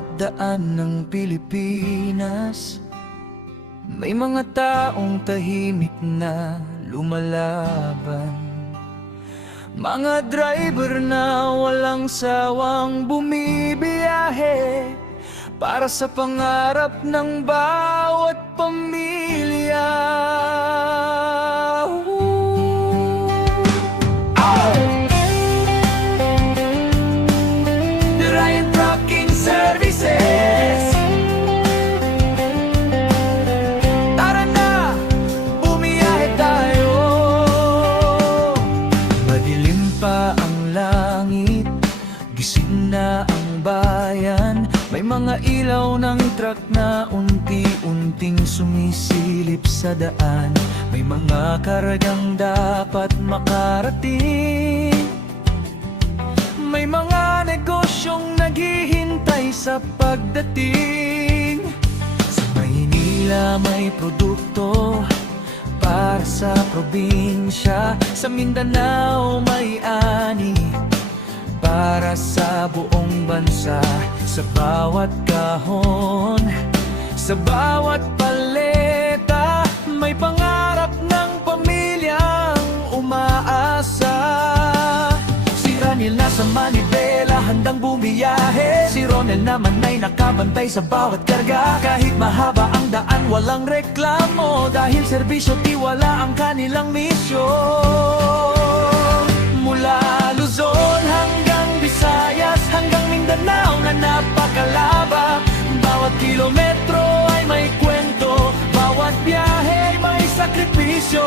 bawat daan ng Pilipinas, may mga taong tahimik na lumalaban. Mga driver na walang sawang bumibiyahe para sa pangarap ng bawat pamilya. The Ryan Trucking Services. Tara na, bumiyahe tayo. Madilim pa ang langit, gising na ang bayan. May mga ilaw ng truck na unti-unting sumisilip sa daan. May mga karagang dapat makarating. May mga negosyong naghihintay sa pagdating. Sa Maynila may produkto para sa probinsya. Sa Mindanao may ani para sa buong bansa. Sa bawat kahon, sa bawat paleta, may pangarap ng pamilyang umaasa. Si Ranil nasa Manibela, handang bumiyahe. Si Ronel naman ay nakabantay sa bawat karga. Kahit mahaba ang daan, walang reklamo, dahil serbisyo tiwala ang kanilang misyon. Mula Luzon hanggang Visayas, hanggang Mindanao na napakalaba. Bawat kilometro ay may kwento, bawat biyahe ay may sakripisyo.